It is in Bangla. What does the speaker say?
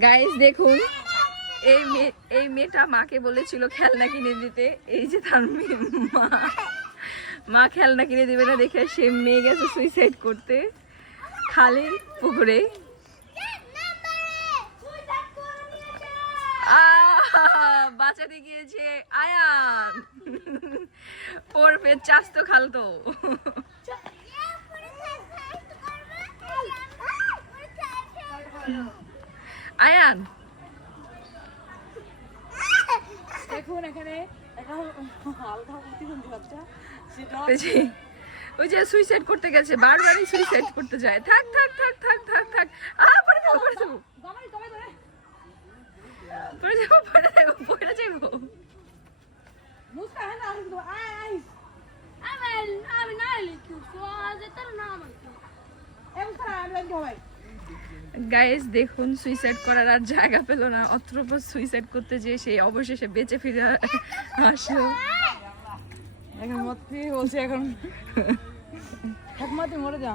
গাইস দেখুন, এই মেয়েটা মাকে বলেছিল খেলনা কিনে দিতে। এই যে তার মা খেলনা কিনে দিবে না দেখে সে মেয়ে গেছে সুইসাইড করতে খালের পুকুরে। বাঁচাতে গিয়েছে আয়ান, ওর ফের চাস্তো খালতো। আয়ান দেখুন এখানে হালকা প্রতিবন্ধী বাচ্চা, ওই যে সুইসাইড করতে গেছে, বারবারই সুইসাইড করতে যায়। থাক থাক থাক থাক থাক থাক, পড়ে যাবো পড়ে যাবো পড়ে যাবো পড়ে যাবো পড়ে যাবো। গাইস দেখুন, সুইসাইড করার আর জায়গা পেল না, অত্র সুইসাইড করতে যেয়ে সেই অবশেষে বেঁচে ফিরে আসলো। এখন মত বলছে এখন মরে যা।